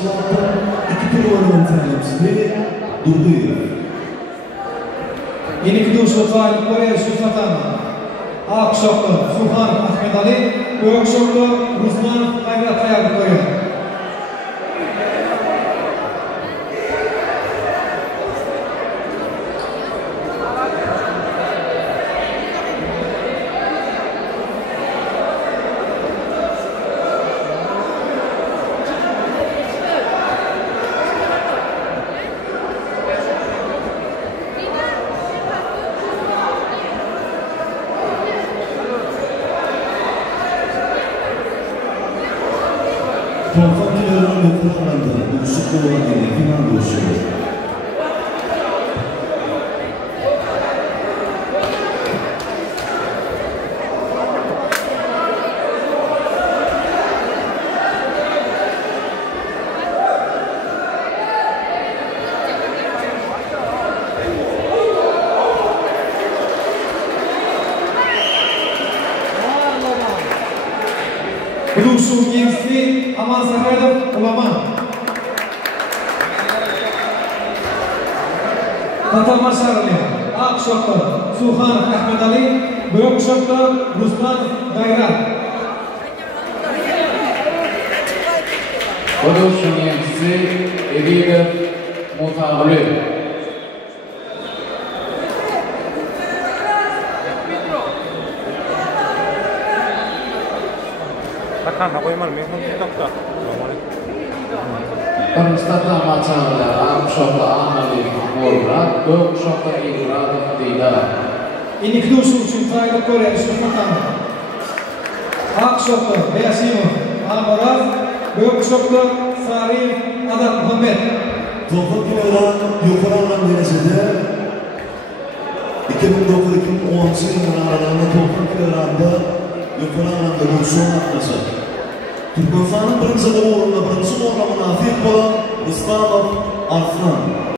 Musulmonlar iki turlarının temsilcisi Durduyev. Yeni Kuduşlu Taylı Koreya Şusatama. Akşoklu Suhan Ahmet Ali, Gökşoklu Ruslan Kayrat Ayar Koreya. Toplantıların yapılanlarında uyuşuklu olan yine final görüşüyor. Kuduşlu Gençliği Aman Sakayadov Ulama. Tatalma Şarlı, Akşoklu Suhan Ahmet Ali, Gökşoklu Ruslan Kayrat. Kuduşlu Gençliği Edil'e mutabılı. Takan ako yung marami kung TikTok ka. Konstata macamda Akşoklu Ahmet Murat, Gökşoklu İgradov Dida. Yeni Kuduşlu Taylı Koreya Şusatama. Akşoklu Beyasimov Almoraz, Gökşoklu Sarif Adat Muhammed. Toplantılardan yukarı alan derecede 2009-2010 yılının aralığında toplantılarında yukarı alanda buluşulan atması. Türkmenistan'ın birinci uğrunda birinci uğruna münafik olan Islamov Arslan.